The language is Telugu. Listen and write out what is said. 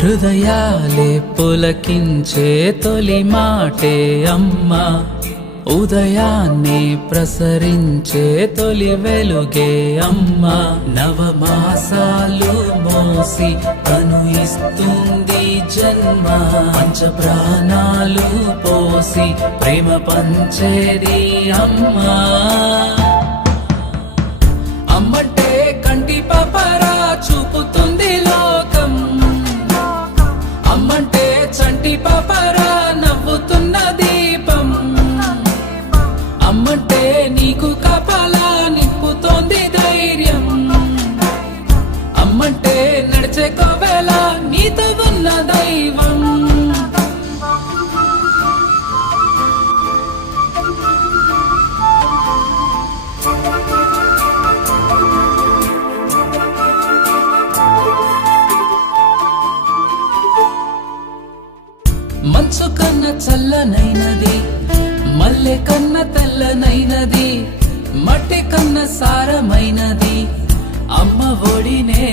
హృదయాలే పులకించే తొలి మాటే అమ్మా. ఉదయాన్నే ప్రసరించే తొలి వెలుగే అమ్మా. నవమాసాలు మోసి తను ఇస్తుంది జన్మ. పంచ ప్రాణాలు పోసి ప్రేమ పంచేది అమ్మా. పాపరా నవ్వుతున్న దీపం. అమ్మంటే నీకు కపాల నింపుతోంది ధైర్యం. అమ్మంటే నడిచే కోవెల నీతో ఉన్న దైవం. మంచు కన్న చల్లనైనది మల్లె కన్న తెల్లనైనది మట్టి కన్న సారమైనది. అమ్మ ఒడినే.